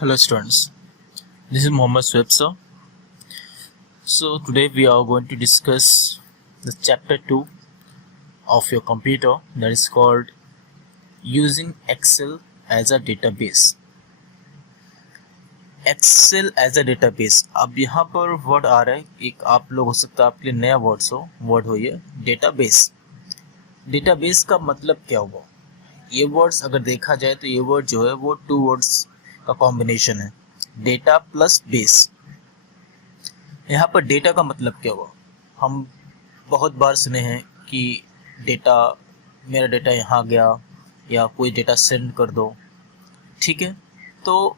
Hello students, this is Mohammed Sweb sir. So today we are going to discuss the chapter 2 of your computer, that is called using Excel as a database. Excel as a database. अब यहाँ पर word आ रहा है, एक आप लोग हो सकता है आपके लिए नया वर्ड हो ये डेटाबेस. डेटाबेस का मतलब क्या हुआ? ये वर्ड्स अगर देखा जाए तो ये वर्ड जो है वो टू वर्ड्स का कॉम्बिनेशन है, डेटा प्लस बेस. यहाँ पर डेटा का मतलब क्या हुआ? हम बहुत बार सुने हैं कि डेटा, मेरा डेटा यहाँ गया या कोई डेटा सेंड कर दो, ठीक है. तो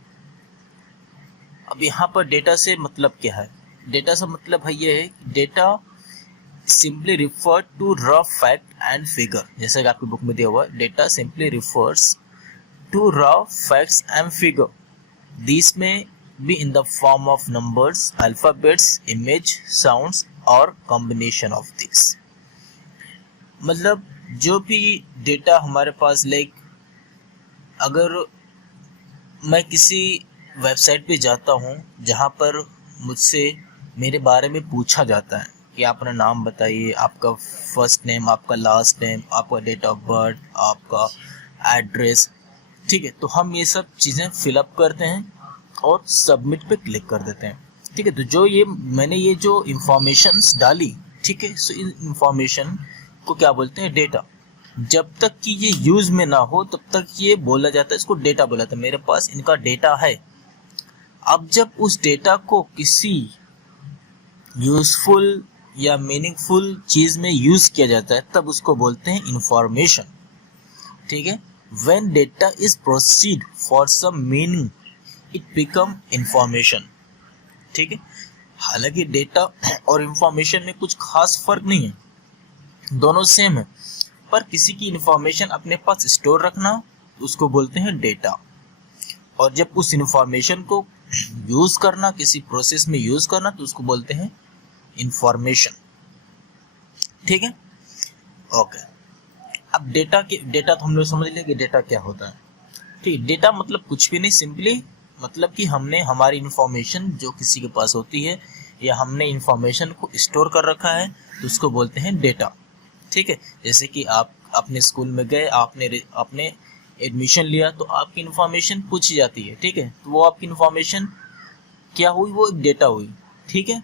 अब यहाँ पर डेटा से मतलब क्या है? डेटा से मतलब है ये है, data simply refer to raw fact and figure. जैसे कि आपकी बुक में दिया हुआ है, data simply refers to raw facts and figure. These may be in the form of numbers, alphabets, image, sounds or combination of these. मतलब जो भी डेटा हमारे पास, लाइक अगर मैं किसी वेबसाइट पे जाता हूँ जहाँ पर मुझसे मेरे बारे में पूछा जाता है कि आप अपना नाम बताइए, आपका फर्स्ट नेम, आपका लास्ट नेम, आपका डेट ऑफ बर्थ, आपका एड्रेस, ठीक है. तो हम ये सब चीज़ें फिलअप करते हैं और सबमिट पे क्लिक कर देते हैं, ठीक है. तो जो ये मैंने ये जो इंफॉर्मेशंस डाली, ठीक है, सो इन इंफॉर्मेशन को क्या बोलते हैं? डेटा. जब तक कि ये यूज में ना हो तब तक ये बोला जाता है, इसको डेटा बोला जाता है. मेरे पास इनका डेटा है. अब जब उस डेटा को किसी यूजफुल या मीनिंगफुल चीज में यूज किया जाता है तब उसको बोलते हैं इंफॉर्मेशन, ठीक है. When data is proceed for some meaning, it become information, ठीक है. हालांकि डेटा और इंफॉर्मेशन में कुछ खास फर्क नहीं है, दोनों सेम है, पर किसी की इंफॉर्मेशन अपने पास स्टोर रखना उसको बोलते हैं डेटा, और जब उस इंफॉर्मेशन को यूज करना, किसी प्रोसेस में यूज करना, तो उसको बोलते हैं इंफॉर्मेशन, ठीक है. ओके. अब डेटा तो हम लोग समझ लिया कि डेटा क्या होता है, ठीक. डेटा मतलब कुछ भी नहीं, सिंपली मतलब कि हमने हमारी इंफॉर्मेशन जो किसी के पास होती है या हमने इंफॉर्मेशन को स्टोर कर रखा है तो उसको बोलते हैं डेटा, ठीक है. जैसे कि आप अपने स्कूल में गए, आपने एडमिशन लिया, तो आपकी इंफॉर्मेशन पूछी जाती है, ठीक है. तो वो आपकी इंफॉर्मेशन क्या हुई? वो एक डेटा हुई, ठीक है.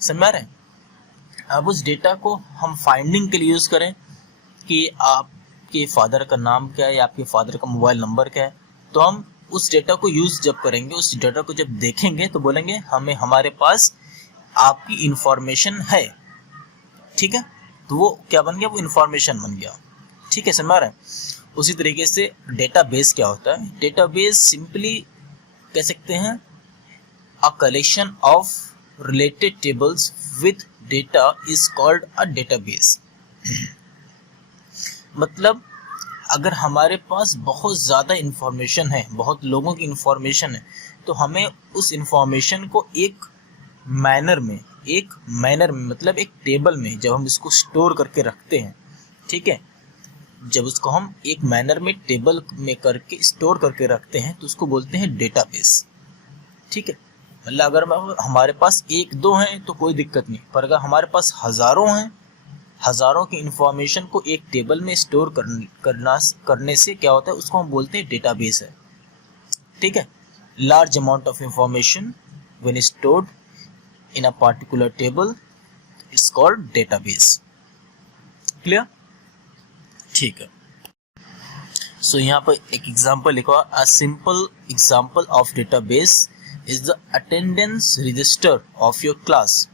समझ रहे हैं? अब उस डेटा को हम फाइंडिंग के लिए यूज करें कि आपके फादर का नाम क्या है या आपके फादर का मोबाइल नंबर क्या है, तो हम उस डेटा को यूज जब करेंगे, उस डेटा को जब देखेंगे तो बोलेंगे हमारे पास आपकी इंफॉर्मेशन है, ठीक है. तो वो क्या बन गया? वो इंफॉर्मेशन बन गया, ठीक है. समझ रहे हैं? उसी तरीके से डेटाबेस क्या होता है? डेटाबेस सिंपली कह सकते हैं a collection of related tables with data is called a database. मतलब अगर हमारे पास बहुत ज़्यादा इंफॉर्मेशन है, बहुत लोगों की इंफॉर्मेशन है, तो हमें उस इंफॉर्मेशन को एक मैनर में मतलब एक टेबल में जब हम इसको स्टोर करके रखते हैं, ठीक है, जब उसको हम एक मैनर में टेबल में करके स्टोर करके रखते हैं तो उसको बोलते हैं डेटाबेस, ठीक है. मतलब अगर हमारे पास एक दो हैं तो कोई दिक्कत नहीं, पर अगर हमारे पास हज़ारों हैं, हज़ारों की इंफॉर्मेशन को एक टेबल में स्टोर करने से क्या होता है? उसको हम बोलते हैं डेटाबेस है, ठीक है. Large amount of information when stored in a particular table it's called database. Clear? ठीक है. सो यहाँ पर एक एग्जांपल लिखा, a simple example of database is the attendance register of your class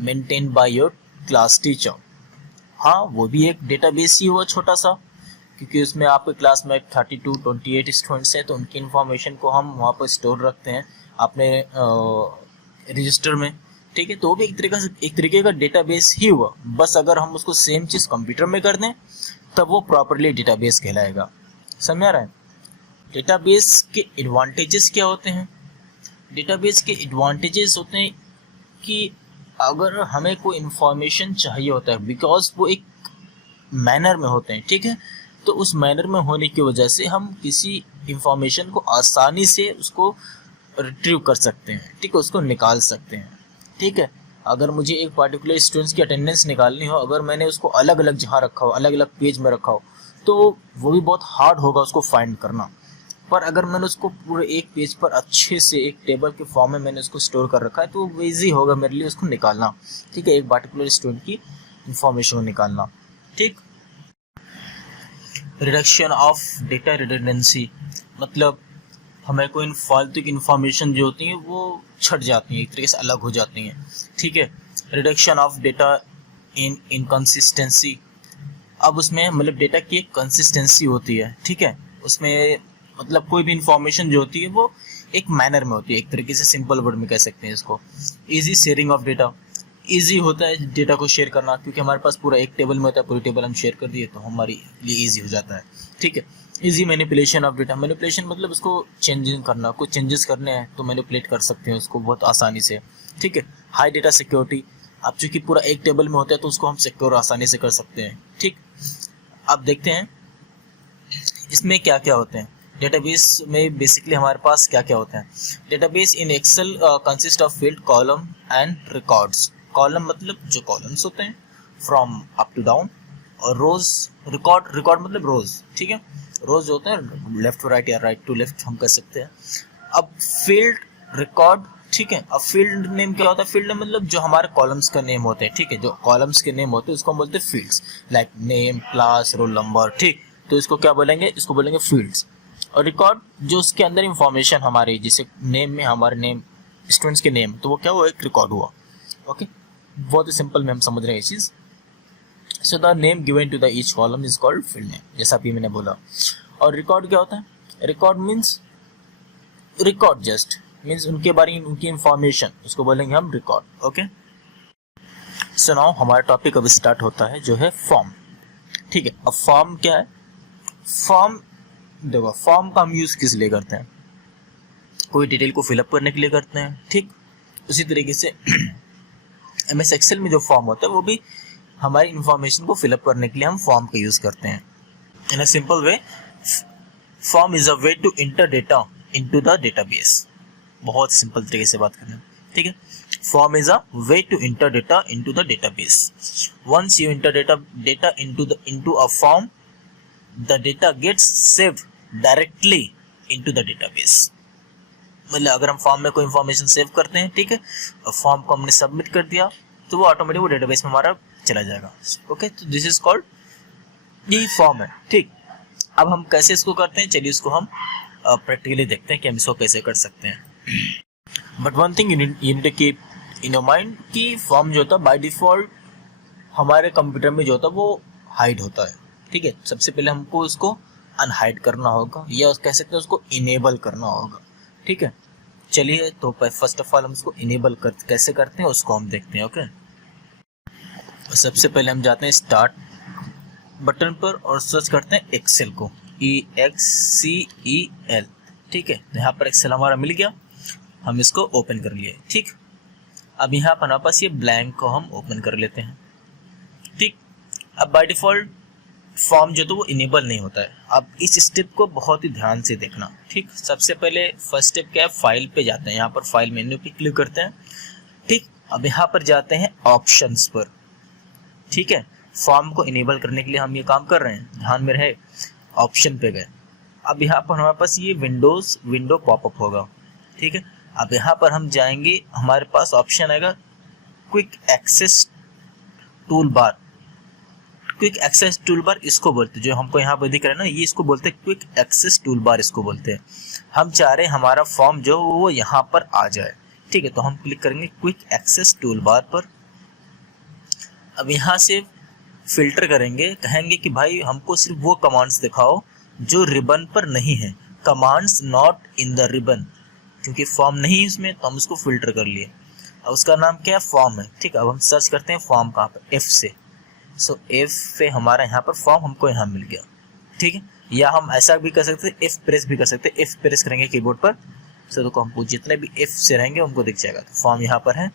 maintained by your class teacher. हाँ, वो भी एक डेटाबेस ही हुआ छोटा सा, क्योंकि उसमें आपके क्लास में 28 स्टूडेंट्स हैं, तो उनकी इन्फॉर्मेशन को हम वहाँ पर स्टोर रखते हैं अपने रजिस्टर में, ठीक है. तो वो भी एक तरीके का डेटाबेस ही हुआ. बस अगर हम उसको सेम चीज़ कंप्यूटर में कर दें तब वो प्रॉपरली डेटाबेस कहलाएगा. समझ रहा है? डेटाबेस के एडवांटेजेस क्या होते हैं? डेटाबेस के एडवांटेजेस होते हैं कि अगर हमें कोई इन्फॉर्मेशन चाहिए होता है, बिकॉज वो एक मैनर में होते हैं, ठीक है, तो उस मैनर में होने की वजह से हम किसी इंफॉर्मेशन को आसानी से उसको रिट्रीव कर सकते हैं, ठीक है, उसको निकाल सकते हैं, ठीक है। अगर मुझे एक पार्टिकुलर स्टूडेंट्स की अटेंडेंस निकालनी हो, अगर मैंने उसको अलग अलग जहाँ रखा हो, अलग अलग पेज में रखा हो, तो वो भी बहुत हार्ड होगा उसको फाइंड करना। पर अगर मैंने उसको पूरे एक पेज पर अच्छे से एक टेबल के फॉर्म में मैंने उसको स्टोर कर रखा है, तो वो ईजी होगा मेरे लिए उसको निकालना, ठीक है, एक पार्टिकुलर स्टूडेंट की इंफॉर्मेशन को निकालना, ठीक। रिडक्शन ऑफ डेटा रिडंडेंसी, मतलब हमें कोई फालतू की इन्फॉर्मेशन जो होती है वो छट जाती हैं, एक तरीके से अलग हो जाती हैं, ठीक है। Reduction of data in inconsistency, अब उसमें मतलब डेटा की एक कंसिस्टेंसी होती है, ठीक है, उसमें मतलब कोई भी इंफॉर्मेशन जो होती है वो एक मैनर में होती है, एक तरीके से सिंपल वर्ड में कह सकते हैं इसको। Easy sharing of data, easy होता है डेटा को शेयर करना, क्योंकि हमारे पास पूरा एक टेबल में होता है, पूरी टेबल हम शेयर कर दिए तो हमारे लिए इजी हो जाता है, ठीक है। Easy manipulation of data, manipulation मतलब उसको चेंजिंग करना, कुछ चेंजेस करने हैं तो मैनिपुलेट कर सकते हैं उसको बहुत आसानी से, ठीक है। हाई डेटा सिक्योरिटी, अब चूंकि पूरा एक टेबल में होता है तो उसको हम सिक्योर आसानी से कर सकते हैं, ठीक। अब देखते हैं इसमें क्या क्या होते हैं। डेटाबेस में बेसिकली हमारे पास क्या क्या होता है। Database in Excel consist of field, column and records. Column मतलब जो कॉलम्स होते हैं फ्रॉम अप टू डाउन, और रोज, रिकॉर्ड मतलब रोज, ठीक है, रोज होते हैं लेफ्ट टू राइट या राइट टू लेफ्ट हम कर सकते हैं। अब फील्ड, रिकॉर्ड, ठीक है। अब फील्ड नेम क्या होता है, फील्ड नेम मतलब जो हमारे कॉलम्स का नेम होते हैं, ठीक है, जो कॉलम्स के नेम होते हैं उसको हम बोलते हैं fields, like name, class, roll number, ठीक, तो इसको क्या बोलेंगे, इसको बोलेंगे फील्ड्स। और रिकॉर्ड जो उसके अंदर इंफॉर्मेशन हमारी, जैसे नेम में हमारे नेम, स्टूडेंट्स के नेम, तो वो क्या हुआ, एक रिकॉर्ड हुआ, ओके, बहुत ही सिंपल में हम समझ रहे हैं ये चीज़। So the name given to the each column is called field name, जैसा अभी मैंने बोला। और रिकॉर्ड क्या होता है, record means record just means उनके बारे में उनकी इंफॉर्मेशन, उसको बोलेंगे हम रिकॉर्ड, ओके। सो नाउ हमारा टॉपिक अब स्टार्ट होता है जो है फॉर्म, ठीक है। अब फॉर्म क्या है, फॉर्म देखो, फॉर्म का हम यूज किस लिए करते हैं, कोई डिटेल को फिलअप करने के लिए करते हैं, ठीक। उसी तरीके से एमएस एक्सेल में जो फॉर्म होता है वो भी हमारी इंफॉर्मेशन को फिलअप करने के लिए हम फॉर्म का यूज करते हैं। In a simple way, form is a way to enter data into the database, बहुत सिंपल तरीके से बात करें, ठीक है। Form is a way to enter data into the database. Once you enter data into a form, the data gets saved directly into the database. मतलब अगर हम फॉर्म में कोई इंफॉर्मेशन सेव करते हैं, ठीक है, और फॉर्म को हमने सबमिट कर दिया तो वो ऑटोमेटिक वो डेटाबेस में हमारा चला जाएगा, ओके। तो दिस इज कॉल्ड, यही फॉर्म है, ठीक। अब हम कैसे इसको करते हैं, चलिए इसको हम प्रैक्टिकली देखते हैं कि हम इसको कैसे कर सकते हैं। But one thing you need to keep in your mind कि फॉर्म जो होता है बाय डिफॉल्ट हमारे कंप्यूटर में जो होता है वो हाइड होता है, ठीक है। सबसे पहले हमको उसको अनहाइड करना होगा, या कह सकते हैं उसको इनेबल करना होगा, ठीक है। चलिए तो फर्स्ट ऑफ ऑल हम उसको इनेबल कैसे करते हैं उसको हम देखते हैं, ओके। सबसे पहले हम जाते हैं स्टार्ट बटन पर और सर्च करते हैं एक्सेल को, EXCEL, ठीक है। यहाँ पर एक्सेल हमारा मिल गया, हम इसको ओपन कर लिए, ठीक। अब यहाँ पर हमारे पास ये ब्लैंक को हम ओपन कर लेते हैं, ठीक। अब बाय डिफॉल्ट फॉर्म जो तो वो इनेबल नहीं होता है। अब इस स्टेप को बहुत ही ध्यान से देखना, ठीक। सबसे पहले फर्स्ट स्टेप क्या है, फाइल पे जाते हैं, यहाँ पर फाइल मेन्यू पे क्लिक करते हैं, ठीक। अब यहाँ पर जाते हैं ऑप्शंस पर, ठीक है। फॉर्म को इनेबल करने के लिए हम ये काम कर रहे हैं, ध्यान में रहे। ऑप्शन पे गए, अब यहाँ पर हमारे पास ये विंडो पॉपअप होगा, ठीक है। अब यहाँ पर हम जाएंगे, हमारे पास ऑप्शन आएगा quick access tool bar. Quick access tool bar इसको बोलते हैं, जो हमको यहाँ पर दिख रहा है ना, ये इसको बोलते हैं क्विक एक्सेस टूल बार, इसको बोलते हैं। हम चाह रहे हैं हमारा फॉर्म जो वो यहाँ पर आ जाए, ठीक है। तो हम क्लिक करेंगे क्विक एक्सेस टूल बार पर। अब यहाँ से फिल्टर करेंगे, कहेंगे कि भाई हमको सिर्फ वो कमांड्स दिखाओ जो रिबन पर नहीं है, commands not in the ribbon, क्योंकि फॉर्म नहीं है इसमें तो हम उसको फिल्टर कर लिए। अब उसका नाम क्या है, फॉर्म है, ठीक है। अब हम सर्च करते हैं फॉर्म कहाँ पर, F से। सो F पे हमारा यहाँ पर फॉर्म हमको यहाँ मिल गया, ठीक है। या हम ऐसा भी कर सकते हैं, F प्रेस भी कर सकते हैं। F प्रेस करेंगे कीबोर्ड पर, सो तो हमको जितने भी F से रहेंगे उनको दिख जाएगा, तो फॉर्म यहाँ पर है,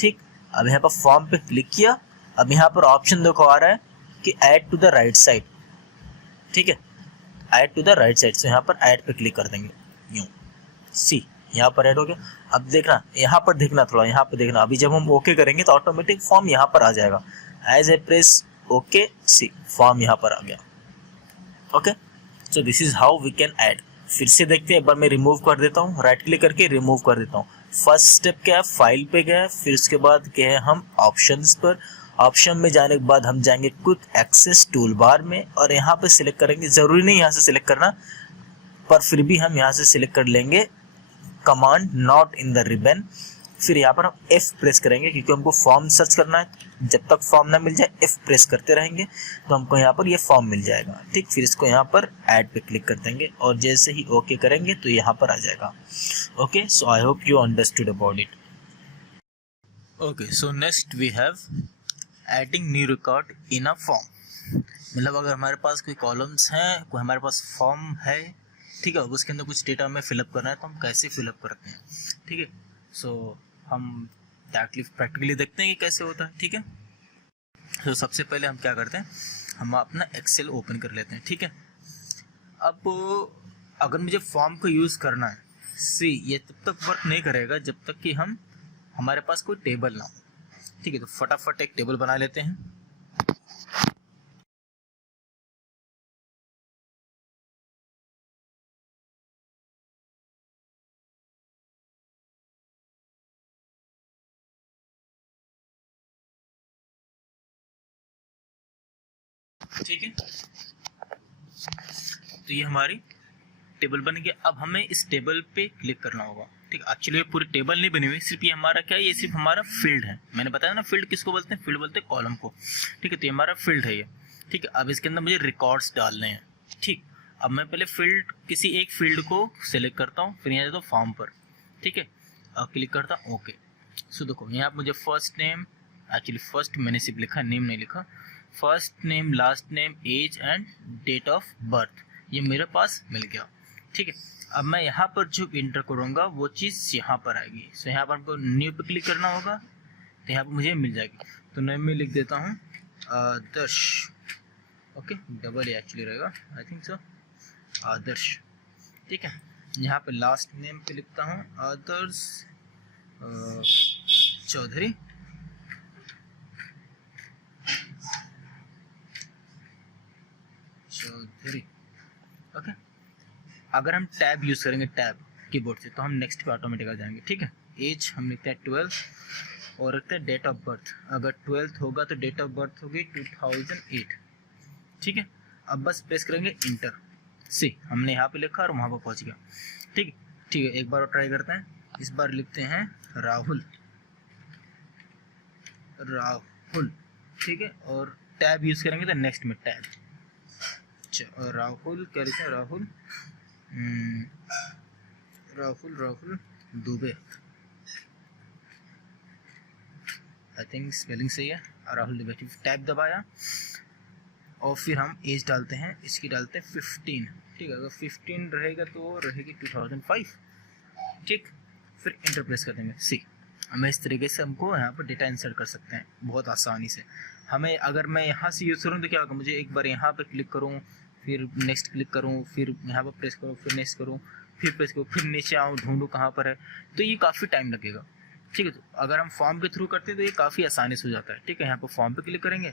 ठीक। अब यहाँ पर फॉर्म पे क्लिक किया, अब यहाँ पर ऑप्शन देखो आ रहा है कि add to the right side, ठीक है, add to the right side. So यहाँ पर ऐड पे क्लिक कर देंगे, यूँ सी यहाँ पर ऐड हो गया। अब देखना, यहाँ पर देखना, थोड़ा यहाँ पर देखना, अभी जब हम ओके करेंगे तो ऑटोमेटिक फॉर्म यहाँ पर आ जाएगा। As a press okay, see form यहाँ पर आ गया। Okay, so this is how we can add. फिर से देखते हैं, एक बार मैं रिमूव कर देता हूँ, राइट क्लिक करके रिमूव कर देता हूँ। फर्स्ट स्टेप क्या है, फाइल पे गया, फिर उसके बाद क्या है, हम ऑप्शंस पर, ऑप्शन में जाने के बाद हम जाएंगे क्विक एक्सेस टूल बार में, और यहाँ पे सिलेक्ट करेंगे, जरूरी नहीं यहाँ से सिलेक्ट करना, पर फिर भी हम यहाँ से सिलेक्ट कर लेंगे command not in the ribbon. फिर यहाँ पर हम F प्रेस करेंगे, क्योंकि हमको फॉर्म सर्च करना है। जब तक फॉर्म ना मिल जाए F प्रेस करते रहेंगे तो हमको यहाँ पर ये फॉर्म मिल जाएगा। ठीक, फिर इसको यहाँ पर ऐड पे क्लिक कर देंगे, और जैसे ही ओके करेंगे तो यहाँ पर आ जाएगा। Okay, so I hope you understood about it. Okay, so next we have adding new record in a form. मतलब अगर हमारे पास कोई कॉलम्स हैं, कोई हमारे पास फॉर्म है, ठीक है, उसके अंदर कुछ डेटा हमें फिलअप करना है, तो हम कैसे फिलअप करते हैं। ठीक है, सो हम प्रैक्टिकली देखते हैं कि कैसे होता है। ठीक है, तो सबसे पहले हम क्या करते हैं, हम अपना एक्सेल ओपन कर लेते हैं। ठीक है, अब अगर मुझे फॉर्म को यूज़ करना है, सी ये तब तक वर्क नहीं करेगा जब तक कि हमारे पास कोई टेबल ना हो। ठीक है, तो फटाफट एक टेबल बना लेते हैं। ठीक है, तो ये हमारी टेबल बन गया। अब हमें इस टेबल पे क्लिक करना होगा। ठीक है, एक्चुअली ये पूरी टेबल नहीं बनी हुई, सिर्फ ये हमारा क्या है, ये सिर्फ हमारा फील्ड है। मैंने बताया ना फील्ड किसको बोलते हैं, फील्ड बोलते हैं कॉलम को। ठीक है, तो ये हमारा फील्ड है ये। ठीक है, अब इसके अंदर मुझे रिकॉर्ड्स डालने हैं। ठीक, अब मैं पहले फील्ड, किसी एक फील्ड को सिलेक्ट करता हूँ, फिर यहाँ जाता हूँ फॉर्म पर। ठीक है, अब क्लिक करता हूँ ओके। सो देखो यहाँ पर मुझे फर्स्ट नेम, एक्चुअली फर्स्ट मैंने सिर्फ लिखा, नेम नहीं लिखा, first name, last name, age and date of birth, ये मेरे पास मिल गया। ठीक है, अब मैं यहाँ पर जो इंटर करूँगा वो चीज़ यहाँ पर आएगी। सो यहाँ पर हमको न्यू पे क्लिक करना होगा, तो यहाँ पर मुझे मिल जाएगी। तो नेम में लिख देता हूँ आदर्श। ओके, डबल ए एक्चुअली रहेगा, आई थिंक सो, आदर्श। ठीक है, यहाँ पे लास्ट नेम पे लिखता हूँ आदर्श चौधरी। ओके, अगर हम टैब यूज़ करेंगे, टैब कीबोर्ड से, तो हम नेक्स्ट पे ऑटोमेटिक आ जाएंगे। ठीक है, एज हम लिखते हैं 12 और रखते हैं डेट ऑफ बर्थ। अगर 12 होगा तो डेट ऑफ बर्थ होगी 2008। ठीक है, अब बस प्रेस करेंगे इंटर। सी हमने यहाँ पे लिखा और वहाँ पर पहुँच गया। ठीक है, ठीक है, एक बार और ट्राई करते हैं। इस बार लिखते हैं राहुल, राहुल। ठीक है, और टैब यूज़ करेंगे तो नेक्स्ट में टैब, राहुल क्या लिखते हैं, Rahul Rahul Rahul Dubey, I think spelling सही है, राहुल दुबे। टैब दबाया और फिर हम एज डालते हैं, इसकी डालते हैं 15। ठीक है, अगर 15 रहेगा तो रहेगी 2005। ठीक, फिर इंटर प्रेस कर देंगे। सी हमें इस तरीके से हमको यहाँ पर डेटा इंसर्ट कर सकते हैं बहुत आसानी से। हमें अगर मैं यहाँ से यूज़ करूँ तो क्या होगा, मुझे एक बार यहाँ पर क्लिक करूँ, फिर नेक्स्ट क्लिक करूँ, फिर यहाँ पर प्रेस करूँ, फिर नेक्स्ट करूँ, फिर प्रेस करूँ, फिर नीचे आऊँ, ढूंढूँ कहाँ पर है, तो ये काफ़ी टाइम लगेगा। ठीक है, तो अगर हम फॉर्म के थ्रू करते हैं तो ये काफ़ी आसानी से हो जाता है। ठीक है, यहाँ पर फॉर्म पे क्लिक करेंगे,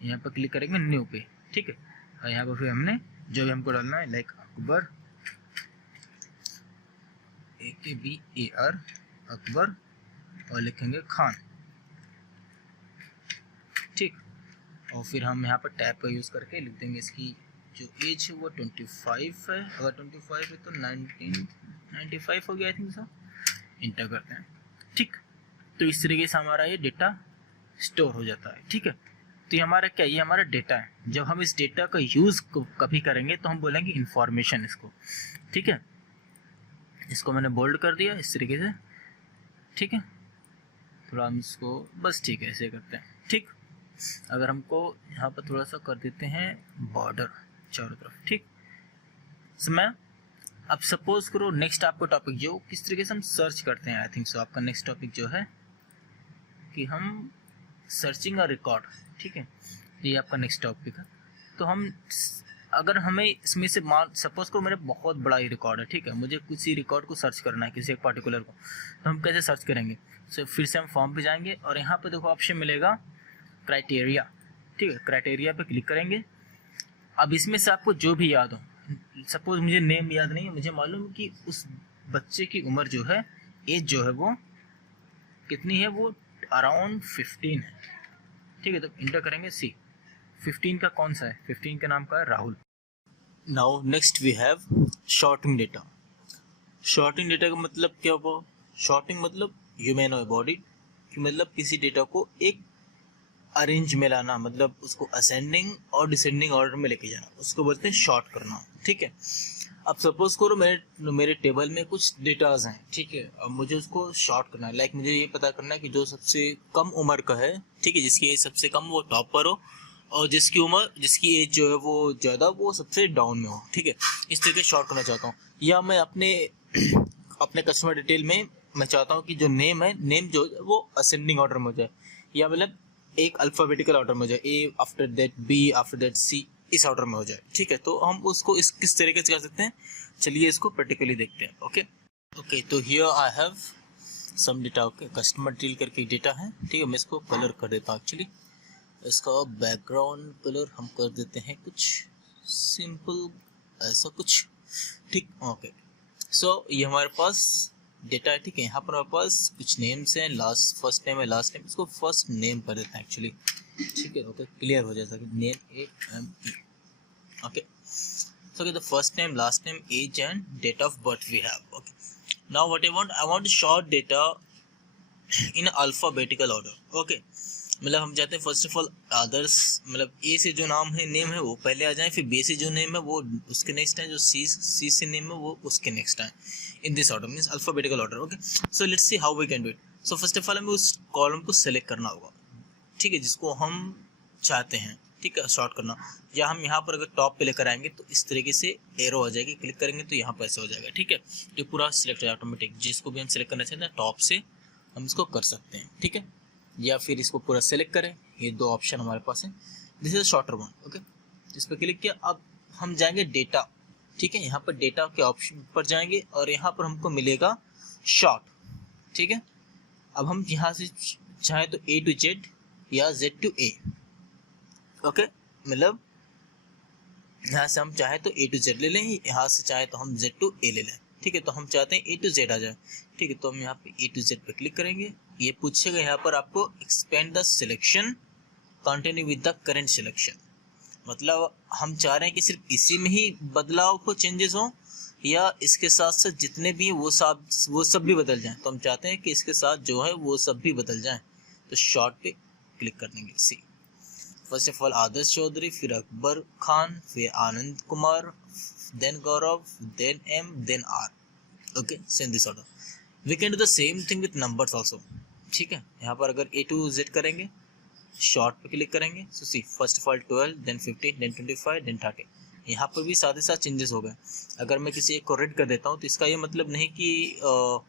यहाँ पर क्लिक करेंगे न्यू पे। ठीक है, और यहाँ पर फिर हमने जो भी हमको डालना है, लाइक अकबर, AKBAR अकबर, और लिखेंगे खान। ठीक, और फिर हम यहाँ पर टैब का यूज़ करके लिख देंगे, इसकी जो एज है वो 25 है, अगर 25 है तो 1995 हो गया, आई थिंक सो। इंटर करते हैं। ठीक, तो इस तरीके से हमारा ये डेटा स्टोर हो जाता है। ठीक है, तो ये हमारा क्या, ये हमारा डेटा है। जब हम इस डेटा का यूज़ कभी करेंगे तो हम बोलेंगे इंफॉर्मेशन इसको। ठीक है, इसको मैंने बोल्ड कर दिया इस तरीके से। ठीक है, थोड़ा हम इसको बस, ठीक है, ऐसे करते हैं। ठीक, अगर हमको यहाँ पर थोड़ा सा कर देते हैं बॉर्डर चारों तरफ। ठीक, मैं अब सपोज करो नेक्स्ट आपको टॉपिक जो किस तरीके से हम सर्च करते हैं, आई थिंक सो आपका नेक्स्ट टॉपिक जो है कि हम सर्चिंग अ रिकॉर्ड। ठीक है, ये आपका नेक्स्ट टॉपिक है। तो हम अगर हमें इसमें से मान सपोज करो मेरा बहुत बड़ा ही रिकॉर्ड है, ठीक है, मुझे किसी रिकॉर्ड को सर्च करना है, किसी एक पर्टिकुलर को, तो हम कैसे सर्च करेंगे? सो फिर से हम फॉर्म पे जाएंगे और यहाँ पे देखो ऑप्शन मिलेगा क्राइटेरिया, ठीक है, क्राइटेरिया पे क्लिक करेंगे। अब इसमें से आपको जो भी याद हो, सपोज मुझे नेम याद नहीं है, मुझे मालूम कि उस बच्चे की उम्र जो है, एज जो है वो कितनी है, वो अराउंड 15 है, ठीक है, तो इंटर करेंगे सी। 15 का कौन सा है? 15 का नाम का है Rahul. Now next we have sorting data. Sorting data का मतलब क्या हुआ? शॉर्टिंग मतलब ह्यूमन बॉडी कि मतलब किसी डेटा को एक अरेंज में लाना, मतलब उसको असेंडिंग और डिसेंडिंग ऑर्डर में लेके जाना, उसको बोलते हैं शॉर्ट करना, ठीक है। अब सपोज करो मेरे टेबल में कुछ डेटाज हैं, ठीक है, अब मुझे उसको शॉर्ट करना है। लाइक मुझे ये पता करना है कि जो सबसे कम उम्र का है, ठीक है, जिसकी एज सबसे कम वो टॉप पर हो, और जिसकी एज जो है वो ज़्यादा वो सबसे डाउन में हो, ठीक है। इस तरीके शॉर्ट करना चाहता हूँ। या मैं अपने कस्टमर डिटेल में मैं चाहता हूँ कि जो नेम है, नेम जो है वो असेंडिंग ऑर्डर में हो जाए, या मतलब एक अल्फ़ाबेटिकल ऑर्डर में हो जाए, A after that B after that C, इस ऑर्डर में हो जाए, ठीक है। तो हम उसको किस तरीके से कर सकते हैं, चलिए इसको प्रैक्टिकली देखते हैं। ओके, तो here I have some data. Okay, customer detail करके डेटा है, ठीक है। मैं इसको कलर कर देता हूँ। एक्चुअली इसका बैकग्राउंड कलर हम कर देते हैं कुछ सिंपल, ऐसा कुछ, ठीक। ओके, सो ये हमारे पास डेटा है, ठीक है। यहाँ पर हमारे पास कुछ नेम्स हैं, फर्स्ट नेम है, लास्ट नेम, इसको फर्स्ट नेम कर देते हैं एक्चुअली, ठीक है। ओके, क्लियर हो जाएगा कि name AME। Okay, so the first name, last name, age and date of birth we have. Okay, now what I want to sort data in alphabetical order. Okay, मतलब हम चाहते हैं first of all others, मतलब ए से जो नाम है, name है, वो पहले आ जाए, फिर बी से जो नेम है वो उसके नेक्स्ट है, जो सी से नेम है वो उसके नेक्स्ट है, in this order, means alphabetical order. Okay, so let's see how we can do it. So first of all हमें उस कॉलम को सेलेक्ट करना होगा, ठीक है, जिसको हम चाहते हैं, ठीक है, शॉर्ट करना। या हम यहाँ पर अगर टॉप पे लेकर आएंगे तो इस तरीके से एरो आ जाएगी, क्लिक करेंगे तो यहाँ पर ऐसे हो जाएगा, ठीक है। तो पूरा सिलेक्ट हो जाए ऑटोमेटिक, जिसको भी हम सेलेक्ट करना चाहते हैं टॉप से हम इसको कर सकते हैं, ठीक है। या फिर इसको पूरा सेलेक्ट करें, ये दो ऑप्शन हमारे पास है। This is shorter one. Okay, इस पर क्लिक किया। अब हम जाएंगे डेटा, ठीक है, यहाँ पर डेटा के ऑप्शन पर जाएंगे और यहाँ पर हमको मिलेगा शॉर्ट, ठीक है। अब हम यहाँ से चाहे तो A to Z या Z to A, ओके, मतलब यहाँ से हम चाहे तो A to Z ले लें, यहाँ से चाहे तो हम Z to A ले लें, ठीक है। तो हम चाहते हैं A to Z आ जाए, ठीक है। तो हम यहाँ पे A to Z पे क्लिक करेंगे। ये पूछेगा यहाँ पर आपको expand the selection continue with the current selection, मतलब हम चाह रहे हैं कि सिर्फ इसी में ही बदलाव हो, चेंजेस हो, या इसके साथ साथ जितने भी वो सब भी बदल जाएं। तो हम चाहते हैं कि इसके साथ जो है वो सब भी बदल जाएं, तो शॉर्ट पे क्लिक कर देंगे। See, first of all Aadarsh Chaudhary, फिर अकबर खान, फिर Anand Kumar, then Gaurav, then M, then R। Okay, same this order. We can do the same thing with numbers also, ठीक है। यहाँ पर अगर A to Z करेंगे, शॉर्ट पे क्लिक करेंगे, so see first of all 12, then 15, then 25, then 30। यहाँ पर भी साथ ही साथ चेंजेस हो गए। अगर मैं किसी एक को रेड कर देता हूँ तो इसका ये मतलब नहीं कि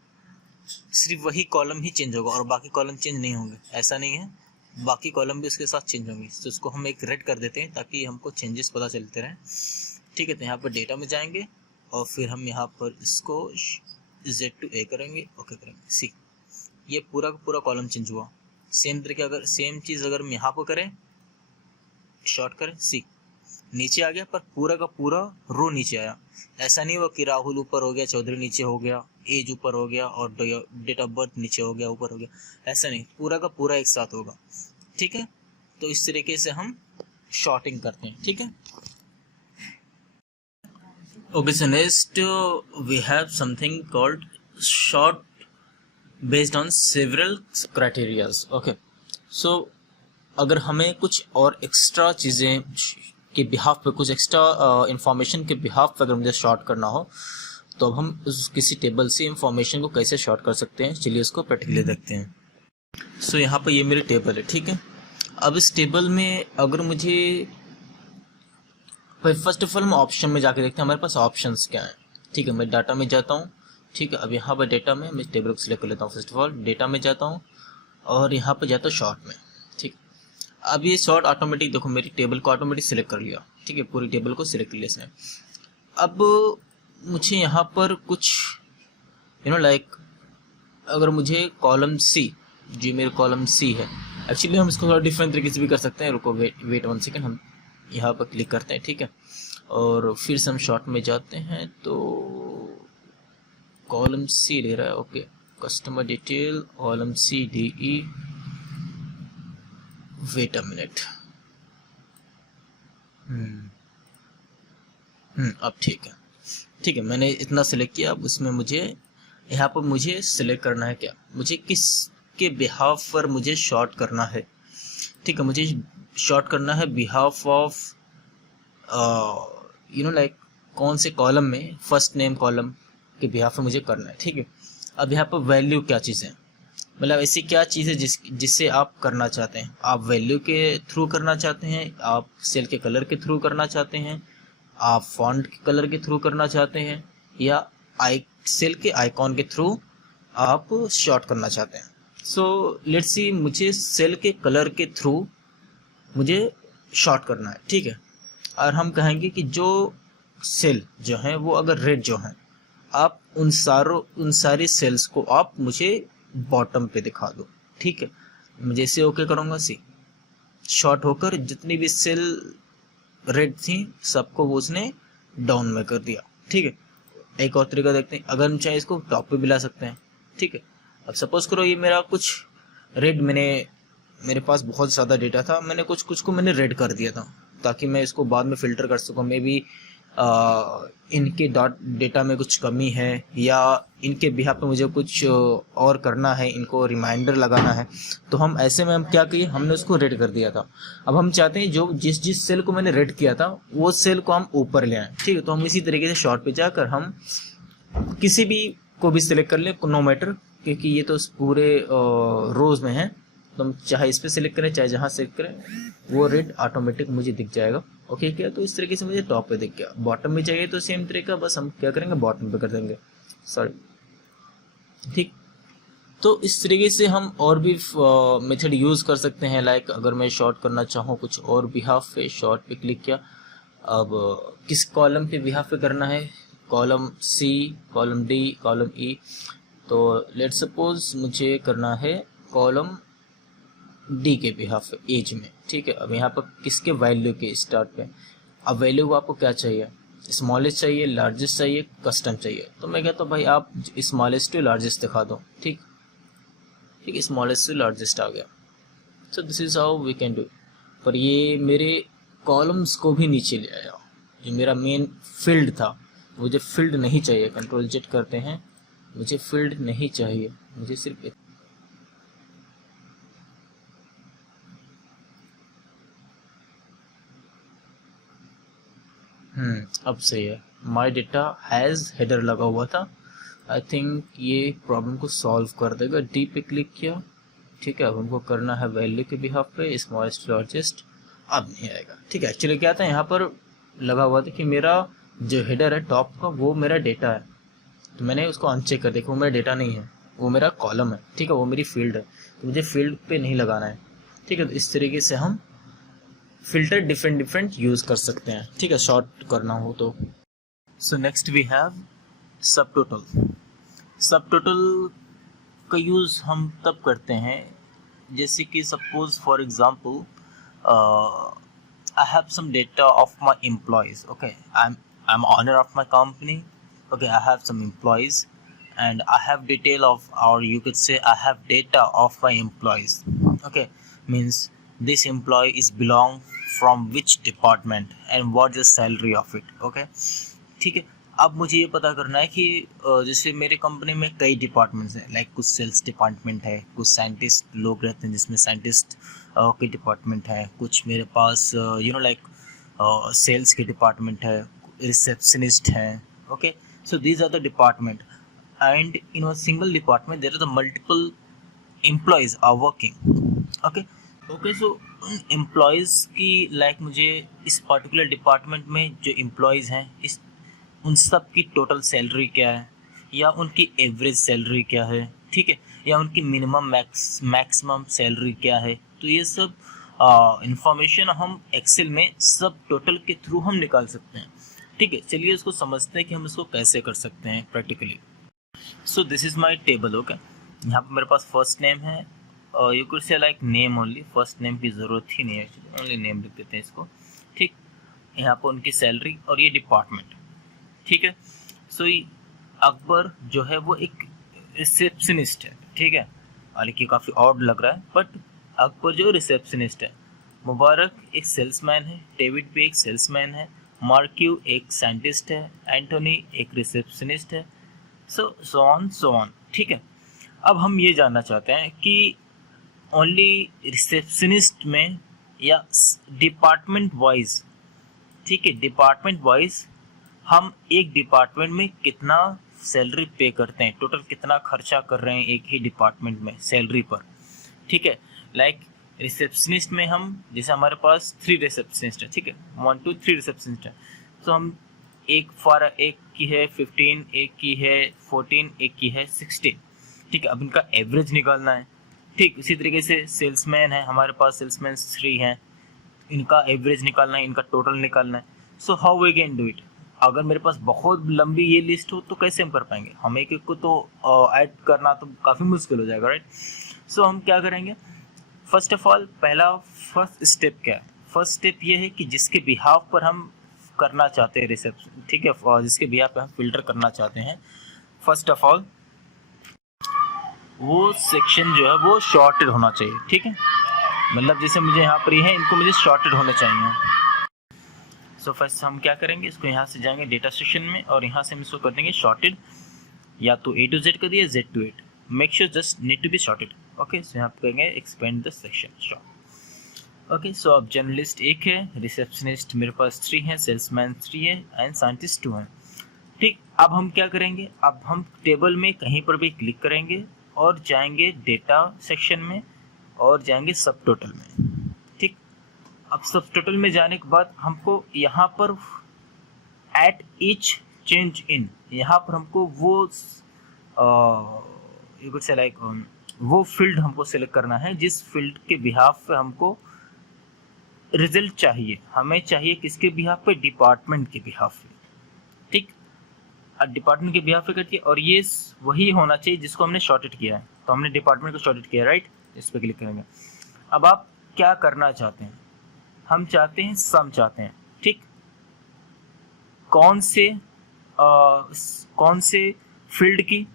सिर्फ वही कॉलम ही चेंज होगा और बाकी कॉलम चेंज नहीं होंगे, ऐसा नहीं है, बाकी कॉलम भी उसके साथ चेंज होंगे। तो इसको हम एक रेड कर देते हैं ताकि हमको चेंजेस पता चलते रहें, ठीक है। तो यहाँ पर डेटा में जाएंगे और फिर हम यहाँ पर इसको Z to A करेंगे, ओके करेंगे। सी, ये पूरा का पूरा कॉलम चेंज हुआ। सेम तरीके अगर सेम चीज़ अगर हम यहाँ पर करें, शॉर्ट करें, सी नीचे आ गया, पर पूरा का पूरा रो नीचे आया। ऐसा नहीं हुआ कि राहुल ऊपर हो गया, चौधरी नीचे हो गया, एज ऊपर हो गया और डेट ऑफ बर्थ नीचे हो गया, ऊपर हो गया, ऐसा नहीं, पूरा का पूरा एक साथ होगा, ठीक है। तो इस तरीके से हम शॉर्टिंग करते हैं, ठीक है। Okay, so next we have something called sort based on several criterias. Okay, so अगर हमें कुछ और एक्स्ट्रा चीज़ें के बिहाफ पे, कुछ एक्स्ट्रा इंफॉर्मेशन के बिहाफ पे अगर मुझे शॉर्ट करना हो तो अब हम किसी टेबल से इंफॉर्मेशन को कैसे शॉर्ट कर सकते हैं, चलिए उसको प्रैक्टिकली देखते हैं। सो यहाँ पर ये मेरी टेबल है, ठीक है। अब इस टेबल में अगर मुझे फर्स्ट ऑफ ऑल हम ऑप्शन में जाके देखते हैं हमारे पास ऑप्शंस क्या हैं, ठीक है। मैं डाटा में जाता हूँ, ठीक है। अब यहाँ पर डेटा में मैं टेबल को सिलेक्ट कर लेता हूँ। फर्स्ट ऑफ ऑल डेटा में जाता हूँ और यहाँ पर जाता हूँ शॉर्ट में, ठीक। अब ये शॉर्ट ऑटोमेटिक, देखो मेरी टेबल को ऑटोमेटिक सिलेक्ट कर लिया, ठीक है, पूरी टेबल को सिलेक्ट कर लिया इसने। अब मुझे यहाँ पर कुछ लाइक अगर मुझे कॉलम सी, जो मेरे कॉलम सी है, एक्चुअली हम इसको थोड़ा डिफरेंट तरीके से भी कर सकते हैं। रुको, वेट 1 सेकेंड, हम यहाँ पर क्लिक करते हैं, ठीक है, और फिर से हम शॉर्ट में जाते हैं। तो कॉलम सी ले रहा है, okay, customer detail column C DE, wait a minute, अब ठीक है, मैंने इतना सिलेक्ट किया। अब उसमें मुझे यहाँ पर मुझे सिलेक्ट करना है क्या, मुझे किस के बिहाफ पर मुझे शॉर्ट करना है, ठीक है, मुझे शॉर्ट करना है बिहाफ ऑफ लाइक कौन से कॉलम में, फर्स्ट नेम कॉलम के बिहाफ पर मुझे करना है, ठीक है। अब यहाँ पर वैल्यू क्या चीज़ है, मतलब ऐसी क्या चीज़ है जिससे आप करना चाहते हैं, आप वैल्यू के थ्रू करना चाहते हैं, आप सेल के कलर के थ्रू करना चाहते हैं, आप फॉन्ट के कलर के थ्रू करना चाहते हैं, या सेल के आइकॉन के थ्रू आप शॉर्ट करना चाहते हैं। सो लेट्स सी, मुझे सेल के कलर के थ्रू मुझे शॉर्ट करना है, ठीक है। और हम कहेंगे कि जो सेल जो है वो अगर रेड जो है, आप उन सारी सेल्स को आप मुझे बॉटम पे दिखा दो, ठीक है। मैं जैसे ओके करूँगा, सी शॉर्ट होकर जितनी भी सेल रेड थी सबको वो उसने डाउन में कर दिया, ठीक है। एक और तरीका देखते हैं, अगर हम चाहे इसको टॉप पे भी ला सकते हैं, ठीक है। अब सपोज करो ये मेरा कुछ रेड, मेरे पास बहुत ज़्यादा डेटा था, मैंने कुछ को मैंने रेड कर दिया था ताकि मैं इसको बाद में फ़िल्टर कर सकूँ। मे बी इनके डेटा में कुछ कमी है, या इनके बिहाफ पे मुझे कुछ और करना है, इनको रिमाइंडर लगाना है, तो हम ऐसे में हम क्या किए, हमने उसको रेड कर दिया था। अब हम चाहते हैं जो जिस सेल को मैंने रेड किया था वो सेल को हम ऊपर ले आए, ठीक है। तो हम इसी तरीके से शॉर्ट पे जाकर हम किसी भी को भी सिलेक्ट कर लें, नो मैटर, क्योंकि ये तो पूरे रोज में है, तो हम चाहे इस पर सिलेक्ट करें चाहे जहाँ सिलेक्ट करें, वो रेड ऑटोमेटिक मुझे दिख जाएगा। ओके क्या, तो इस तरीके से मुझे टॉप पे दिख गया। बॉटम में चाहिए तो सेम तरीका, बस हम क्या करेंगे, बॉटम पे कर देंगे, सॉरी, ठीक। तो इस तरीके से हम और भी मेथड यूज़ कर सकते हैं। लाइक अगर मैं शॉर्ट करना चाहूँ कुछ और बिहाफ पे, शॉर्ट पे क्लिक किया, अब किस कॉलम पे बिहाफ पे करना है, column C, column D, column E, तो लेट सपोज मुझे करना है कॉलम डी के बिहाफ पे, एज में, ठीक है। अब यहाँ पर किसके वैल्यू के स्टार्ट पे, अब वैल्यू को आपको क्या चाहिए, स्मॉलेस्ट चाहिए, लार्जेस्ट चाहिए, कस्टम चाहिए, तो मैं कहता हूँ भाई आप स्मॉलेस्ट टू लार्जेस्ट दिखा दो, ठीक, स्मॉलेस्ट टू लार्जेस्ट आ गया। So this is how we can do. पर ये मेरे कॉलम्स को भी नीचे ले आया, जो मेरा मेन फील्ड था, मुझे फील्ड नहीं चाहिए, कंट्रोल जेड करते हैं, मुझे फील्ड नहीं चाहिए, मुझे सिर्फ अब सही है। माई डेटा हैज़ हेडर लगा हुआ था, आई थिंक ये प्रॉब्लम को सॉल्व कर देगा। डी पे क्लिक किया, ठीक है। अब हमको करना है वैल्यू के बिहाफ पे स्मॉलेस्ट लार्जेस्ट, अब नहीं आएगा, ठीक है। एक्चुअली क्या था, यहाँ पर लगा हुआ था कि मेरा जो हेडर है टॉप का वो मेरा डेटा है, तो मैंने उसको अनचेक कर देखा, वो मेरा डेटा नहीं है, वो मेरा कॉलम है, ठीक है, वो मेरी फील्ड है, तो मुझे फील्ड पे नहीं लगाना है, ठीक है। तो इस तरीके से हम फिल्टर डिफरेंट यूज़ कर सकते हैं, ठीक है, शॉर्ट करना हो तो। सो नेक्स्ट वी हैव सब टोटल का यूज़ हम तब करते हैं जैसे कि suppose for example I have some data of my employees. Okay, I'm owner of my company. Okay, I have some employees, and I have detail of, or you could say I have data of my employees. Okay, means this employee is belong from which department and what is the salary of it. Okay, ठीक है। अब मुझे ये पता करना है कि जैसे मेरे कंपनी में कई डिपार्टमेंट्स हैं, लाइक कुछ सेल्स डिपार्टमेंट है, कुछ साइंटिस्ट लोग रहते हैं जिसमें साइंटिस्ट के डिपार्टमेंट है, कुछ मेरे पास लाइक सेल्स के डिपार्टमेंट है, रिसेप्शनिस्ट हैं। Okay, so these are the department, and in a single department there are the multiple employees are working. Okay, so उन एम्प्लॉयज़ की लाइक मुझे इस पर्टिकुलर डिपार्टमेंट में जो एम्प्लॉयज़ हैं इस उन सब की टोटल सैलरी क्या है, या उनकी एवरेज सैलरी क्या है, ठीक है, या उनकी मिनिमम मैक्सिमम सैलरी क्या है, तो ये सब इंफॉर्मेशन हम एक्सेल में सब टोटल के थ्रू हम निकाल सकते हैं। ठीक है, चलिए इसको समझते हैं कि हम इसको कैसे कर सकते हैं practically. So this is my table. Okay, यहाँ पे मेरे पास फर्स्ट नेम है, you could say like name only, first name की ज़रूरत ही नहीं है, ओनली नेम लिख देते हैं इसको। ठीक, यहाँ पर उनकी सैलरी और ये डिपार्टमेंट। ठीक है, सो अकबर जो है वो एक रिसेप्शनिस्ट है। ठीक है, हालांकि काफ़ी ऑड लग रहा है बट अकबर जो रिसेप्शनिस्ट है, मुबारक एक सेल्समैन है, डेविड भी एक सेल्समैन है, मार्क्यू एक साइंटिस्ट है, एंटोनी एक रिसेप्शनिस्ट है, सो ऑन। ठीक है, अब हम ये जानना चाहते हैं कि ओनली रिसेप्शनिस्ट में या डिपार्टमेंट वाइज। ठीक है, डिपार्टमेंट वाइज हम एक डिपार्टमेंट में कितना सैलरी पे करते हैं, टोटल कितना खर्चा कर रहे हैं एक ही डिपार्टमेंट में सैलरी पर। ठीक है, लाइक रिसेप्शनिस्ट में हम, जैसे हमारे पास 3 रिसेप्शनिस्ट है, ठीक है, 1 2 3 रिसेप्शनिस्ट है, तो हम एक की है 15, एक की है 14, एक की है 16। ठीक है, अब इनका एवरेज निकालना है। ठीक, इसी तरीके से सेल्समैन है, हमारे पास सेल्समैन 3 हैं, इनका एवरेज निकालना है, इनका टोटल निकालना है। So how we can do it. अगर मेरे पास बहुत लंबी ये लिस्ट हो तो कैसे हम कर पाएंगे, हम एक एक को तो ऐड करना तो काफ़ी मुश्किल हो जाएगा, राइट। सो हम क्या करेंगे, first of all first step क्या है, फर्स्ट स्टेप ये है कि जिसके बिहाफ पर हम करना चाहते हैं रिसेप्शन, ठीक है, जिसके बिहाफ पर हम फिल्टर करना चाहते हैं, फर्स्ट ऑफ ऑल वो सेक्शन जो है वो शॉर्टेड होना चाहिए। ठीक है, मतलब जैसे मुझे यहाँ पर ये है, इनको मुझे शॉर्टेड होने चाहिए। सो फर्स्ट हम क्या करेंगे, इसको यहाँ से जाएंगे डेटा सेक्शन में और यहाँ से हम इसको कर देंगे शॉर्टेड, या तो A to Z कर दिया, Z to 8, make sure just need to be sorted. Okay, so यहाँ पर करेंगे expand the section sort. Okay, so अब जर्नलिस्ट 1 है, रिसेप्शनिस्ट मेरे पास 3 है, सेल्समैन 3 है एंड साइंटिस्ट 2 है। ठीक, अब हम क्या करेंगे, अब हम टेबल में कहीं पर भी क्लिक करेंगे और जाएंगे डेटा सेक्शन में और जाएंगे सब टोटल में। ठीक, अब सब टोटल में जाने के बाद हमको यहाँ पर एट ईच चेंज इन, यहाँ पर हमको वो यू कुड से लाइक वो फील्ड हमको सिलेक्ट करना है जिस फील्ड के बिहाफ पे हमको रिजल्ट चाहिए। हमें चाहिए किसके बिहाफ पे, डिपार्टमेंट के बिहाफ पे। ठीक, डिपार्टमेंट के बिहाफ पे करती है और ये वही होना चाहिए जिसको हमने शॉर्टेड किया है, तो हमने डिपार्टमेंट को शॉर्टेड किया, राइट। इस पर क्लिक करेंगे। अब आप क्या करना चाहते हैं, हम चाहते हैं सम चाहते हैं। ठीक, कौन से फील्ड की,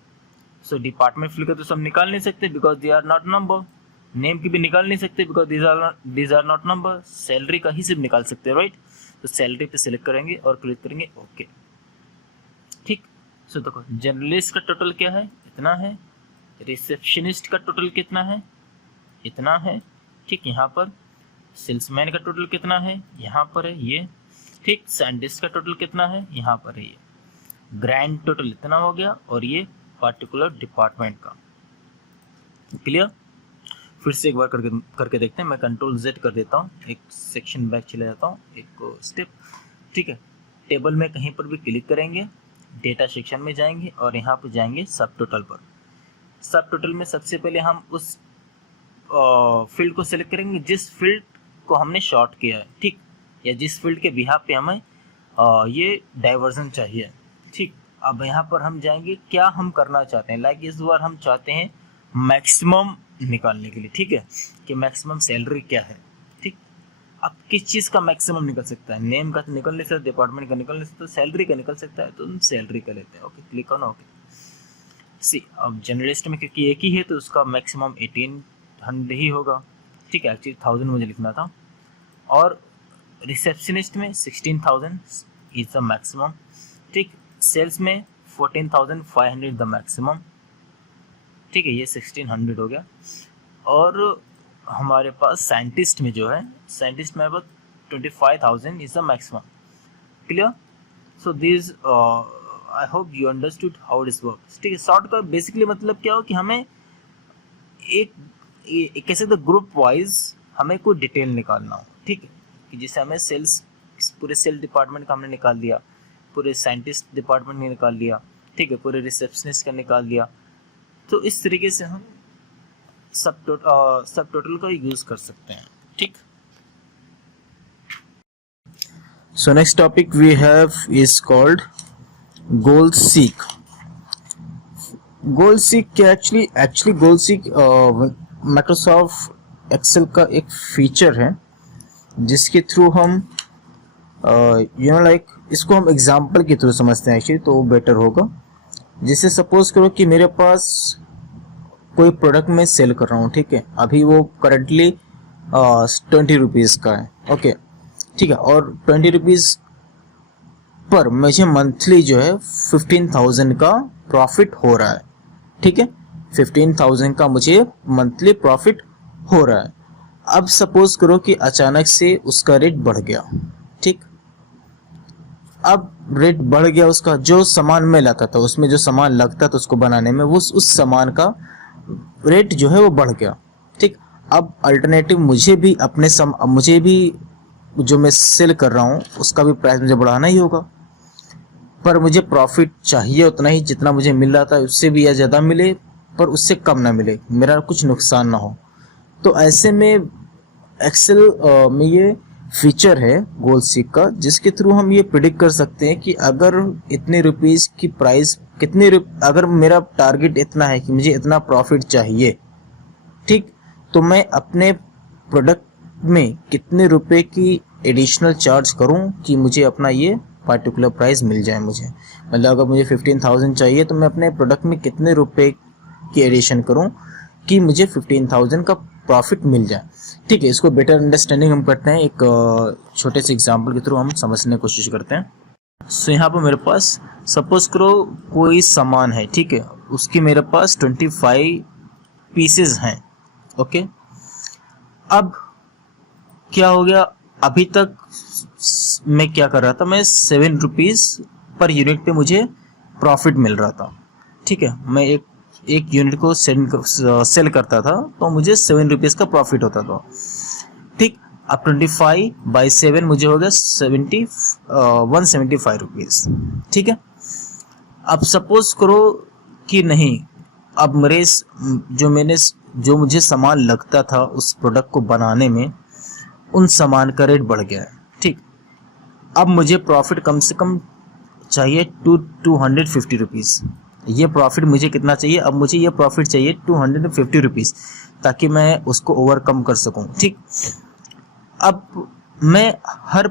सो डिपार्टमेंट फील्ड का तो सम निकाल नहीं सकते because they are not number, name की भी निकाल नहीं सकते because these are not number, salary का ही सिर्फ निकाल सकते हैं, राइट। तो सैलरी पे सिलेक्ट करेंगे और क्लिक करेंगे ओके। ठीक, सो देखो जर्नलिस्ट का टोटल क्या है, इतना है, रिसेप्शनिस्ट का टोटल कितना है, इतना है। ठीक, यहाँ पर सेल्समैन का टोटल कितना है, यहाँ पर है ये। ठीक, साइंटिस्ट का टोटल कितना है, यहाँ पर है ये। ग्रैंड टोटल इतना हो गया और ये पर्टिकुलर डिपार्टमेंट का। क्लियर, फिर से एक बार करके देखते हैं। मैं कंट्रोल Z कर देता हूँ, एक सेक्शन बैक चले जाता हूँ, एक स्टेप। ठीक है, टेबल में कहीं पर भी क्लिक करेंगे, डेटा सेक्शन में जाएंगे और यहाँ पर जाएंगे सब टोटल पर। सब टोटल में सबसे पहले हम उस फील्ड को सिलेक्ट करेंगे जिस फील्ड को हमने शॉर्ट किया है, ठीक, या जिस फील्ड के बिहाफ पे हमें ये डाइवर्जन चाहिए। ठीक, अब यहाँ पर हम जाएंगे, क्या हम करना चाहते हैं, लाइक इस बार हम चाहते हैं मैक्सिमम निकालने के लिए। ठीक है, कि मैक्सिमम सैलरी क्या है। ठीक, अब किस चीज़ का मैक्सिमम निकल सकता है, नेम का तो निकल नहीं सकता, डिपार्टमेंट का निकल नहीं सकता, सैलरी का निकल सकता है, तो हम सैलरी का लेते हैं। Okay, click on okay. See, अब जर्नलिस्ट में क्योंकि एक ही है तो उसका मैक्सिमम 1800 ही होगा। ठीक है, एक्चुअली 1000 मुझे लिखना था। और रिसेप्शनिस्ट में 16,000 इज द मैक्सिमम। ठीक, सेल्स में 14,500 द मैक्सिमम। ठीक है, ये 1600 हो गया। और हमारे पास साइंटिस्ट में जो है, साइंटिस्ट में 25,000 is the maximum. Clear, so this I hope you understood how this work. ठीक है, शॉर्ट का बेसिकली मतलब क्या हो कि हमें एक कैसे तो ग्रुप वाइज हमें कोई डिटेल निकालना हो। ठीक है, कि जैसे हमें सेल्स, पूरे सेल डिपार्टमेंट का हमने निकाल दिया, पूरे साइंटिस्ट डिपार्टमेंट ने निकाल लिया, ठीक है, पूरे रिसेप्शनिस्ट का निकाल दिया। तो इस तरीके से हम सब टोटल का यूज़ कर सकते हैं। ठीक। So next topic we have is called goal seek. Goal seek क्या एक्चुअली गोल सीक माइक्रोसॉफ्ट एक्सेल का एक फीचर है जिसके थ्रू हम लाइक इसको हम एग्जांपल के थ्रू समझते हैं एक्चुअली, तो वो बेटर होगा। जैसे सपोज करो कि मेरे पास कोई प्रोडक्ट मैं सेल कर रहा हूँ, ठीक है, अभी वो करंटली 20 रुपीज़ का है, ओके, ठीक है, और 20 रुपीज़ पर मुझे मंथली जो है 15,000 का प्रॉफिट हो रहा है, ठीक है, 15,000 का मुझे मंथली प्रॉफिट हो रहा है। अब सपोज करो कि अचानक से उसका रेट बढ़ गया, ठीक, अब रेट बढ़ गया, उसका जो सामान मैं लाता था उसमें जो सामान लगता था उसको बनाने में, वो उस सामान का रेट जो है वो बढ़ गया, ठीक। अब अल्टरनेटिव मुझे भी मुझे भी जो मैं सेल कर रहा हूँ उसका भी प्राइस मुझे बढ़ाना ही होगा, पर मुझे प्रॉफिट चाहिए उतना ही जितना मुझे मिल रहा था, उससे भी या ज़्यादा मिले पर उससे कम ना मिले, मेरा कुछ नुकसान ना हो। तो ऐसे में एक्सेल में ये फीचर है गोल सीक का, जिसके थ्रू हम ये प्रिडिक्ट कर सकते हैं कि अगर इतने रुपीस की प्राइस अगर मेरा टारगेट इतना है कि मुझे इतना प्रॉफिट चाहिए, ठीक, तो मैं अपने प्रोडक्ट में कितने रुपए की एडिशनल चार्ज करूं कि मुझे अपना ये पार्टिकुलर प्राइस मिल जाए। मुझे मतलब अगर मुझे 15,000 चाहिए तो मैं अपने प्रोडक्ट में कितने रुपए की एडिशन करूं कि मुझे 15,000 का प्रॉफिट मिल जाए, ठीक है। इसको बेटर अंडरस्टैंडिंग हम करते हैं, एक छोटे से एग्जांपल के थ्रू हम समझने की कोशिश करते हैं। सो यहाँ पर मेरे पास सपोज करो कोई सामान है, ठीक है, उसकी मेरे पास 25 पीसेज हैं, ओके। अब क्या हो गया, अभी तक मैं क्या कर रहा था, मैं 7 रुपीज़ पर यूनिट पे मुझे प्रॉफिट मिल रहा था, ठीक है, मैं एक यूनिट को सेल करता था तो मुझे 7 रुपीज़ का प्रॉफिट होता था, ठीक। अब 25/7 मुझे हो गया 175 रुपीज़, ठीक है। अब सपोज करो कि नहीं, अब जो मुझे सामान लगता था उस प्रोडक्ट को बनाने में, उन सामान का रेट बढ़ गया है, ठीक। अब मुझे प्रॉफिट कम से कम चाहिए 250 रुपीज़। ये प्रॉफिट मुझे कितना चाहिए, अब मुझे ये प्रॉफिट चाहिए 250 रुपीज़, ताकि मैं उसको ओवरकम कर सकूं, ठीक। अब मैं हर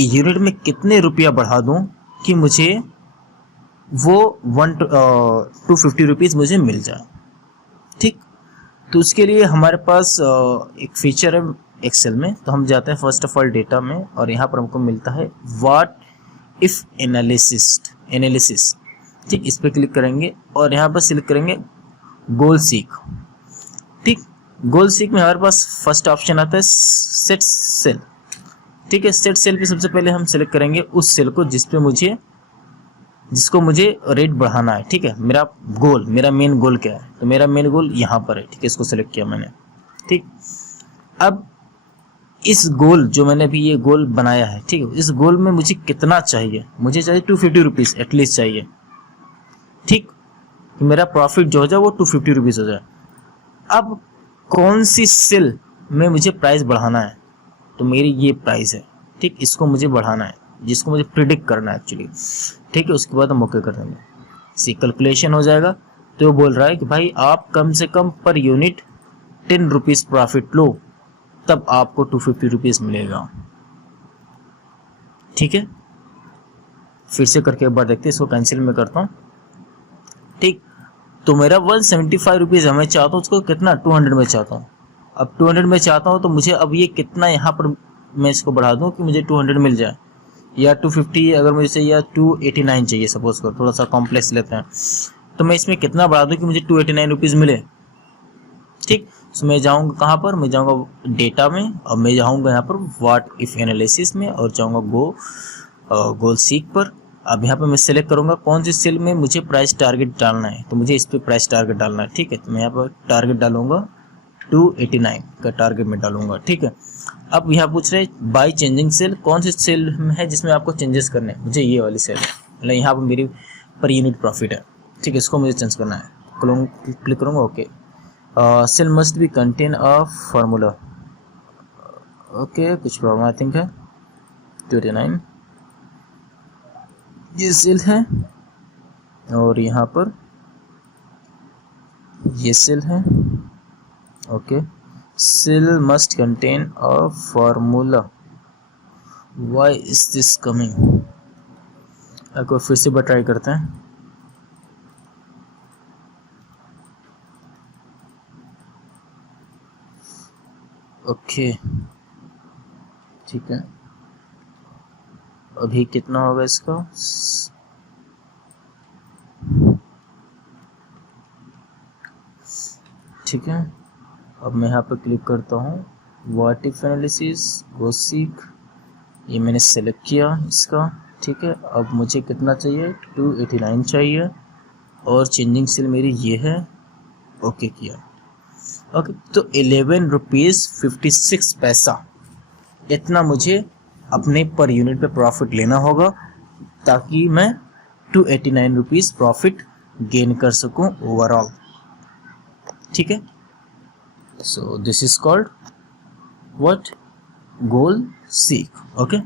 यूनिट में कितने रुपया बढ़ा दूं कि मुझे वो 250 रुपीज़ मुझे मिल जाए, ठीक। तो उसके लिए हमारे पास एक फीचर है एक्सेल में, तो हम जाते हैं फर्स्ट ऑफ ऑल डेटा में, और यहाँ पर हमको मिलता है व्हाट इफ एनालिसिस, ठीक। इस पर क्लिक करेंगे और यहाँ पर सिलेक्ट करेंगे गोल सीक, ठीक। गोल सीक में हमारे पास फर्स्ट ऑप्शन आता है सेट सेल, ठीक है। सेट सेल पे सबसे पहले हम सिलेक्ट करेंगे उस सेल को जिसको मुझे रेट बढ़ाना है, ठीक है। मेरा मेन गोल क्या है, तो मेरा मेन गोल यहाँ पर है, ठीक है, इसको सिलेक्ट किया मैंने, ठीक। अब इस गोल जो मैंने अभी ये गोल बनाया है, ठीक है, इस गोल में मुझे कितना चाहिए, मुझे चाहिए 250 रुपीज़ एटलीस्ट चाहिए, ठीक, कि मेरा प्रॉफिट जो हो जाए वो 250 रुपीज़ हो जाए। अब कौन सी सेल में मुझे प्राइस बढ़ाना है, तो मेरी ये प्राइस है, ठीक, इसको मुझे बढ़ाना है, जिसको मुझे प्रिडिक्ट करना है एक्चुअली, ठीक है। उसके बाद हम ओके कर देंगे, सी कैलकुलेशन हो जाएगा। तो वो बोल रहा है कि भाई आप कम से कम पर यूनिट 10 रुपीज़ प्रॉफिट लो, तब आपको 250 रुपीज़ मिलेगा, ठीक है। फिर से करके एक बार देखते हैं, इसको कैंसिल में करता हूँ, ठीक। तो मेरा 175 रुपीज़ है, मैं चाहता हूँ उसको कितना 200 में चाहता हूँ। अब 200 में चाहता हूँ तो मुझे अब ये कितना यहाँ पर मैं इसको बढ़ा दूँ कि मुझे 200 मिल जाए, या 250 अगर मुझे चाहिए, या 289 चाहिए, सपोज करो थोड़ा सा कॉम्प्लेक्स लेते हैं, तो मैं इसमें कितना बढ़ा दूँ कि मुझे 289 रुपीज़ मिले, ठीक। तो मैं जाऊँगा कहाँ पर, मैं जाऊँगा डेटा में, और मैं जाऊँगा यहाँ पर व्हाट इफ एनालिसिस में, और जाऊँगा गोल सीक पर। अब यहाँ पर मैं सेलेक्ट करूँगा कौन सी सेल में मुझे प्राइस टारगेट डालना है, तो मुझे इस पर प्राइस टारगेट डालना है, ठीक है। तो मैं यहाँ पर टारगेट डालूंगा 289 का टारगेट में डालूंगा, ठीक है। अब यहाँ पूछ रहे बाई चेंजिंग सेल, कौन सी सेल है जिसमें आपको चेंजेस करने हैं, मुझे ये वाली सेल है, मतलब यहाँ पर मेरी पर यूनिट प्रॉफिट है, ठीक है, इसको मुझे चेंज करना है, क्लिक करूँगा okay. Cell must be contain a formula, okay, कुछ प्रॉब्लम आई थिंक है, 289 ये सेल है, और यहाँ पर ये सेल है। Okay, cell must contain a formula, why is this coming. एक बार फिर से ट्राई करते हैं। ओके ठीक है, अभी कितना होगा इसका, ठीक है। अब मैं यहाँ पर क्लिक करता हूँ, what if analysis, go seek, ये मैंने सेलेक्ट किया इसका, ठीक है। अब मुझे कितना चाहिए, 289 चाहिए, और चेंजिंग सेल मेरी ये है। ओके किया। ओके, तो 11 रुपीज़ 56 पैसा इतना मुझे अपने पर यूनिट पे प्रॉफिट लेना होगा, ताकि मैं 289 रुपीज़ प्रॉफिट गेन कर सकूं ओवरऑल, ठीक है। So this is called what, goal seek. Okay,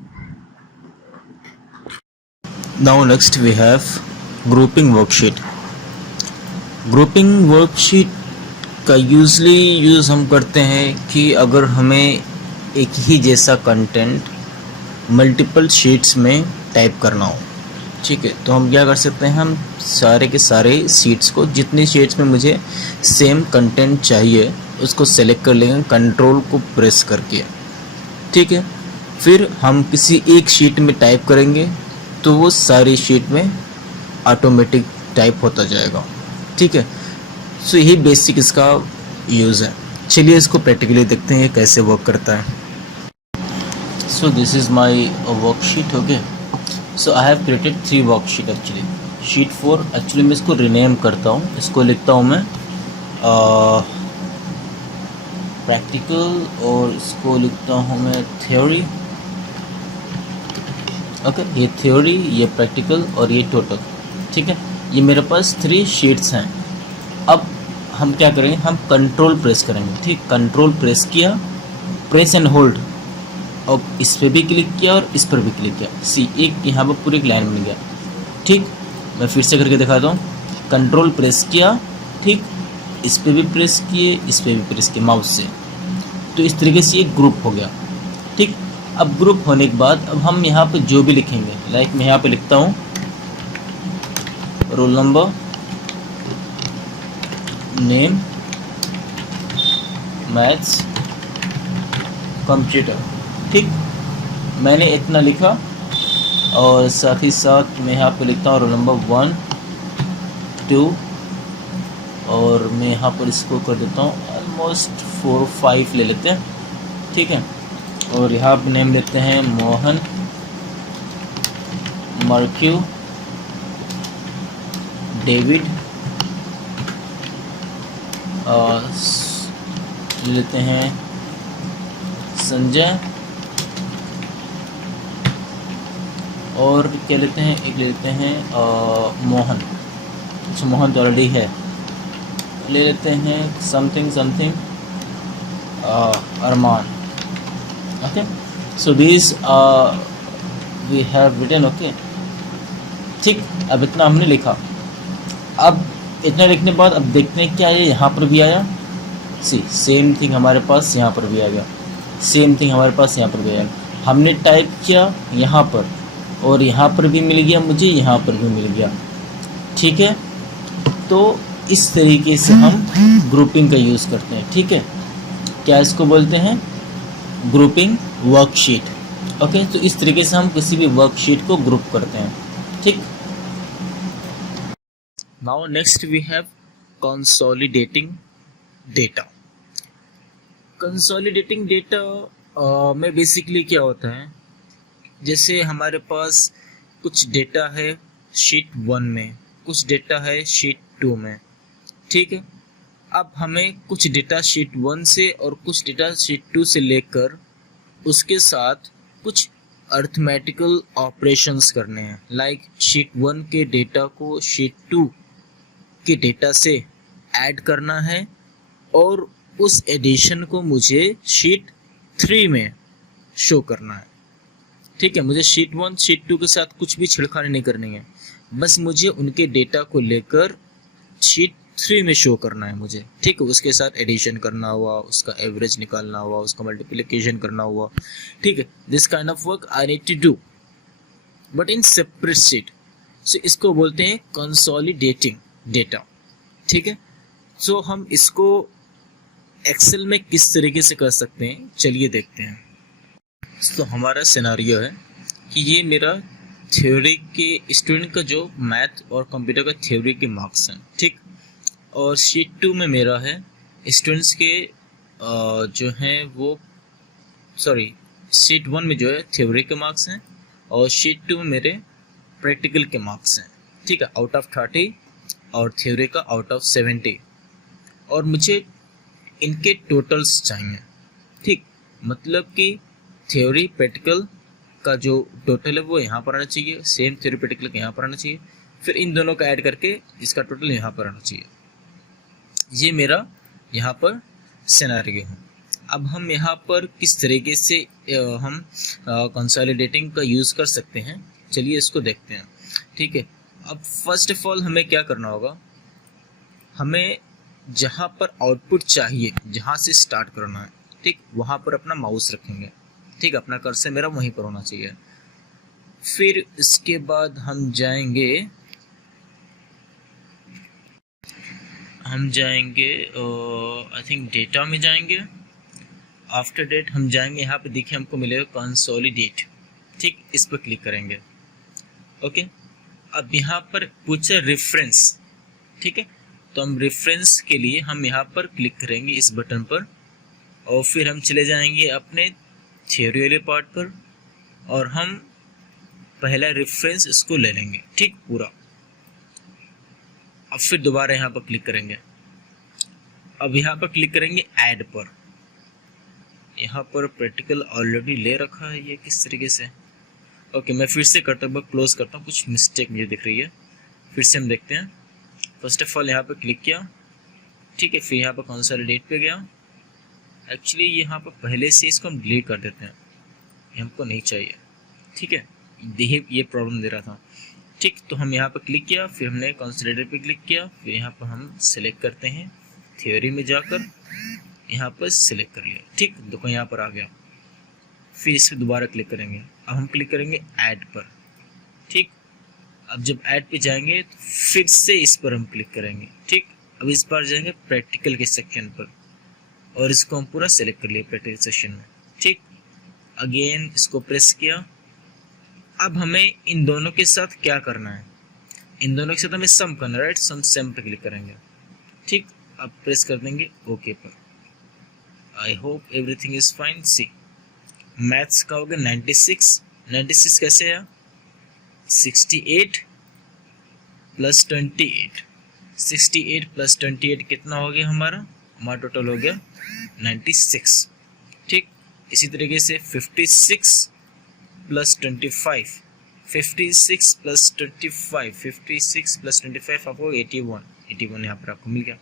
now next we have grouping worksheet. Grouping worksheet का यूजली यूज़ हम करते हैं कि अगर हमें एक ही जैसा कंटेंट मल्टीपल शीट्स में टाइप करना हो, ठीक है, तो हम क्या कर सकते हैं, हम सारे के सारे शीट्स को, जितनी शीट्स में मुझे सेम कंटेंट चाहिए उसको सेलेक्ट कर लेंगे कंट्रोल को प्रेस करके, ठीक है। फिर हम किसी एक शीट में टाइप करेंगे तो वो सारी शीट में ऑटोमेटिक टाइप होता जाएगा, ठीक है। सो यही बेसिक इसका यूज़ है। चलिए इसको प्रैक्टिकली देखते हैं कैसे वर्क करता है। So this is my worksheet. Okay, so I have created 3 worksheet actually. Sheet 4 actually मैं इसको रिनेम करता हूँ, इसको लिखता हूँ मैं प्रैक्टिकल, और इसको लिखता हूँ मैं थ्योरी। ओके, ये थ्योरी, ये प्रैक्टिकल और ये टोटल, ठीक है। ये मेरे पास 3 शीट्स हैं। अब हम क्या करेंगे, हम कंट्रोल प्रेस करेंगे, ठीक। कंट्रोल प्रेस किया, प्रेस एंड होल्ड, और इस पर भी क्लिक किया और इस पर भी क्लिक किया। सी एक यहाँ पर पूरी एक लाइन बन गया, ठीक। मैं फिर से करके दिखाता हूँ। कंट्रोल प्रेस किया, ठीक, इस पर भी प्रेस किए, इस पर भी प्रेस किए माउस से, तो इस तरीके से एक ग्रुप हो गया, ठीक। अब ग्रुप होने के बाद अब हम यहाँ पे जो भी लिखेंगे, लाइक मैं यहाँ पे लिखता हूँ roll number, name, maths, computer, ठीक। मैंने इतना लिखा, और साथ ही साथ मैं यहाँ पे लिखता हूँ रोल नंबर 1, 2, और मैं यहाँ पर इसको कर देता हूँ ऑलमोस्ट 4, 5 ले लेते हैं, ठीक है। और यहाँ पे नेम लेते हैं मोहन, मर्क्यू, डेविड, ले लेते हैं संजय, और क्या लेते हैं, एक लेते हैं मोहन। अच्छा, मोहन तो ऑलरेडी है। ले लेते हैं something something Arman. Okay, so this we have written. Okay, ठीक। अब इतना हमने लिखा। अब इतना लिखने के बाद अब देखते हैं क्या ये यहाँ पर भी आया। सी सेम थिंग हमारे पास यहाँ पर भी आ गया, सेम थिंग हमारे पास यहाँ पर भी आया। हमने टाइप किया यहाँ पर, और यहाँ पर भी मिल गया मुझे, यहाँ पर भी मिल गया, ठीक है। तो इस तरीके से हम ग्रुपिंग का यूज़ करते हैं, ठीक है। क्या इसको बोलते हैं, ग्रुपिंग वर्कशीट। ओके, तो इस तरीके से हम किसी भी वर्कशीट को ग्रुप करते हैं, ठीक। Now next we have consolidating data. Consolidating data में बेसिकली क्या होता है, जैसे हमारे पास कुछ डेटा है शीट 1 में, कुछ डेटा है शीट 2 में, ठीक है। अब हमें कुछ डेटा शीट 1 से और कुछ डेटा शीट 2 से लेकर उसके साथ कुछ अर्थमेटिकल ऑपरेशंस करने हैं। लाइक शीट 1 के डेटा को शीट 2 के डेटा से ऐड करना है, और उस एडिशन को मुझे शीट 3 में शो करना है, ठीक है, मुझे शीट 1 शीट 2 के साथ कुछ भी छिड़खानी नहीं करनी है, बस मुझे उनके डेटा को लेकर शीट 3 में शो करना है मुझे। ठीक है, उसके साथ एडिशन करना हुआ, उसका एवरेज निकालना हुआ, उसका मल्टीप्लिकेशन करना हुआ। ठीक है, this kind of work I need to do but in separate sheet. So इसको बोलते हैं कंसोलिडेटिंग डेटा। ठीक है, सो हम इसको एक्सेल में किस तरीके से कर सकते हैं, चलिए देखते हैं। तो हमारा सिनारियो है कि ये मेरा थ्योरी के स्टूडेंट का जो मैथ और कंप्यूटर का थ्योरी के मार्क्स हैं। ठीक, और शीट 2 में मेरा है स्टूडेंट्स के जो हैं वो शीट 1 में जो है थ्योरी के मार्क्स हैं और शीट 2 में मेरे प्रैक्टिकल के मार्क्स हैं। ठीक है, आउट ऑफ 30 और थ्योरी का आउट ऑफ 70, और मुझे इनके टोटल्स चाहिए। ठीक, मतलब कि थ्योरी प्रैक्टिकल का जो टोटल है वो यहाँ पर आना चाहिए, सेम थ्योरी प्रैक्टिकल का यहाँ पर आना चाहिए, फिर इन दोनों का ऐड करके इसका टोटल यहाँ पर आना चाहिए। ये मेरा यहाँ पर सिनेरियो है। अब हम यहाँ पर किस तरीके से हम कंसोलिडेटिंग का यूज़ कर सकते हैं, चलिए इसको देखते हैं। ठीक है, अब फर्स्ट ऑफ ऑल हमें क्या करना होगा, हमें जहाँ पर आउटपुट चाहिए, जहाँ से स्टार्ट करना है, ठीक, वहाँ पर अपना माउस रखेंगे। ठीक, अपना कर्सर मेरा वहीं पर होना चाहिए। फिर इसके बाद हम जाएंगे आई थिंक डेटा में जाएंगे। आफ्टर डेट हम जाएंगे, यहाँ पे देखिए हमको मिलेगा कंसोलिडेट। ठीक, इस पर क्लिक करेंगे। ओके, अब यहाँ पर पूछे रेफरेंस। ठीक है, तो हम रेफरेंस के लिए हम यहाँ पर क्लिक करेंगे इस बटन पर, और फिर हम चले जाएंगे अपने थ्योरी वाले पार्ट पर, और हम पहला रेफरेंस इसको ले लेंगे। ठीक, पूरा। अब फिर दोबारा यहाँ पर क्लिक करेंगे। अब यहाँ पर क्लिक करेंगे ऐड पर। यहाँ पर प्रैक्टिकल ऑलरेडी ले रखा है, ये किस तरीके से। ओके, मैं फिर से करता हूँ, क्लोज करता हूँ, कुछ मिस्टेक मुझे दिख रही है। फिर से हम देखते हैं। फर्स्ट ऑफ ऑल यहाँ पर क्लिक किया। ठीक है, फिर यहाँ पर कंसोलिडेट पे गया। एक्चुअली यहाँ पर पहले से इसको हम डिलीट कर देते हैं, ये हमको नहीं चाहिए। ठीक है, ये प्रॉब्लम दे रहा था। ठीक, तो हम यहाँ पर क्लिक किया, फिर हमने कंसोलिडेट पे क्लिक किया, फिर यहाँ पर हम सिलेक्ट करते हैं थ्योरी में जाकर, यहाँ पर सिलेक्ट कर लिया। ठीक, देखो यहाँ पर आ गया। फिर इस पर दोबारा क्लिक करेंगे। अब हम क्लिक करेंगे ऐड पर। ठीक, अब जब ऐड पे जाएंगे तो फिर से इस पर हम क्लिक करेंगे। ठीक, अब इस बार जाएंगे प्रैक्टिकल के सेक्शन पर, और इसको हम पूरा सेलेक्ट कर लिए प्रैक्टिकल सेक्शन में। ठीक, अगेन इसको प्रेस किया। अब हमें इन दोनों के साथ क्या करना है, इन दोनों के साथ हमें सम करना है, राइट। सम पे क्लिक करेंगे। ठीक, अब प्रेस कर देंगे ओके पर। I hope everything is fine. See, maths का हो गया 96 कैसे है, 68 प्लस 28, 68 प्लस 28 कितना हो गया हमारा टोटल हो गया 96। ठीक, इसी तरीके से 56 प्लस 25, 56 प्लस 25, 56 प्लस 25 आपको 81 यहाँ पर आपको मिल गया।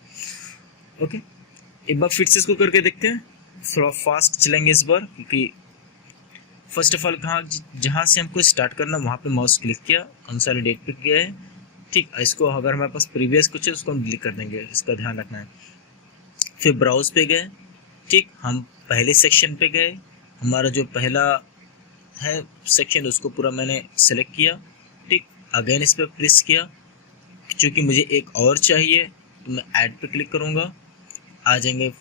ओके, एक बार फिर से इसको करके देखते हैं, थोड़ा फास्ट चलेंगे इस बार, क्योंकि फर्स्ट ऑफ ऑल जहाँ से हमको स्टार्ट करना वहाँ पे माउस क्लिक किया, कंसोलिडेट पे गया है। ठीक, इसको अगर हमारे पास प्रीवियस कुछ है उसको हम डिलीट कर देंगे, इसका ध्यान रखना है। फिर ब्राउज पे गए। ठीक, हम पहले सेक्शन पे गए, हमारा जो पहला है सेक्शन उसको पूरा मैंने सेलेक्ट किया। ठीक, अगेन इस पर प्रेस किया, क्योंकि मुझे एक और चाहिए तो मैं ऐड पे क्लिक करूँगा, आ जाएंगे।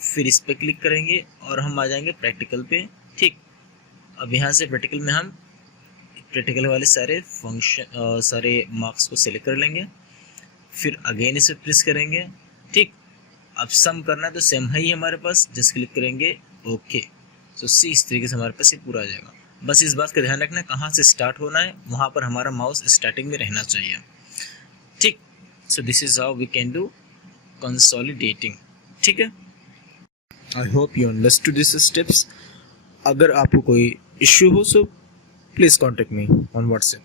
फिर इस पर क्लिक करेंगे और हम आ जाएंगे प्रैक्टिकल पे। ठीक, अब यहाँ से प्रैक्टिकल में हम प्रैक्टिकल वाले सारे फंक्शन सारे मार्क्स को सिलेक्ट कर लेंगे। फिर अगेन इस पर प्रेस करेंगे। ठीक, अब सम करना है तो सेम है ही हमारे पास, जस्ट क्लिक करेंगे ओके। सो सी, इस तरीके से हमारे पास ये पूरा आ जाएगा। बस इस बात का ध्यान रखना है कहाँ से स्टार्ट होना है, वहाँ पर हमारा माउस स्टार्टिंग में रहना चाहिए। ठीक, so this is how we can do consolidating. ठीक है, I hope you understood this steps. अगर आपको कोई इश्यू हो so please contact me on WhatsApp.